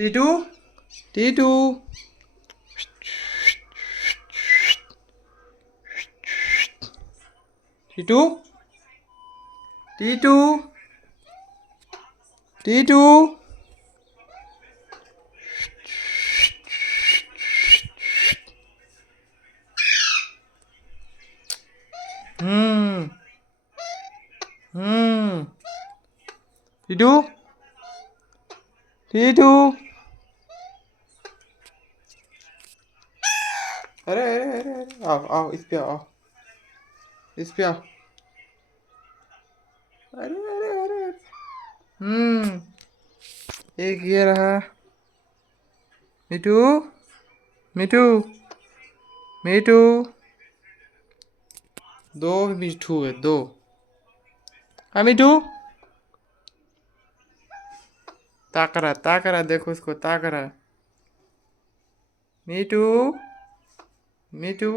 टीटू टीटू टीटू टीटू टीटू टीटू टीटू अरे अरे अरे अरे आओ आओ इस पे आओ इस पे आओ अरे अरे अरे एक ये रहा मिठू मिठू मिठू दो मिठू है दो हाँ मिठू ताक रहा देखो उसको ताक रहा मिठू मिठू